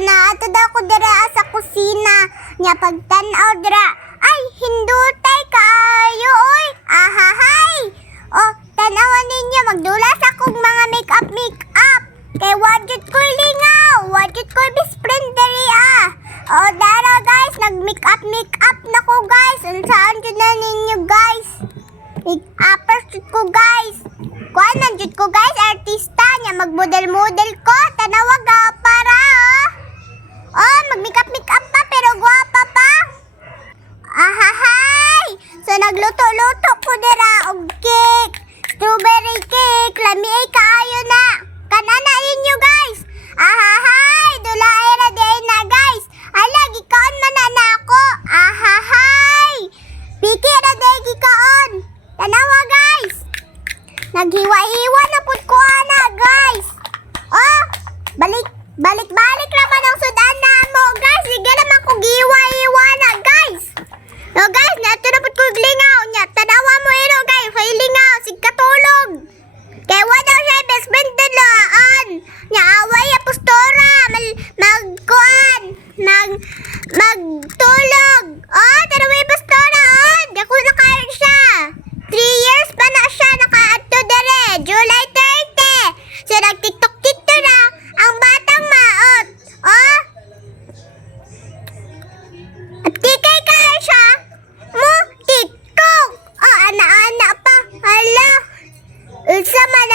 na ato daw ko dira sa kusina. Nya pagtan-aw dira. Ay, hindutay kaayo oy. Ahahay. Oh, tanawan ninyo magdulas akong mga makeup. Kay wajud ko lingaw. Wajud ko best friend diri ah. Oh, dara guys, nag-makeup na ko guys. Unsaan jud na ninyo guys? Make-uppers jud ko guys. Kuan man jud ko guys, artista nya magmodel-model ko. Tanawag para oh. Oh, mag-makeup pa pero guwapa pa. Ahahay! So nagluto-luto ko dira og cake. Strawberry cake, lami ay kaayo na. Kanana inyo guys. Ahahay! Dulaay ra day na guys. Ala, gikaon man na ako. Ahahay! Piki ra day gikaon. Tanawa guys. Naghiwa-hiwa na pud ko ana guys. Oh, balik naman ang sudan na mo guys. Sige naman ko giwa-hiwa na guys. No guys, nato na pud ko lingaw nya. Tanawa mo iro guys, kay lingaw sig katulog. Kay wa daw siya best friend dulaan. Nya away apostора magtulog. Oh, tanawa pastora oh. Dako na kayo siya. 3 years pa na siya nakaadto dere. July 30. So nag-TikTok na ang batang maot. Oh. At kikay kayo siya. Mo TikTok. Oh, ana-ana pa. Hala. Ulsa man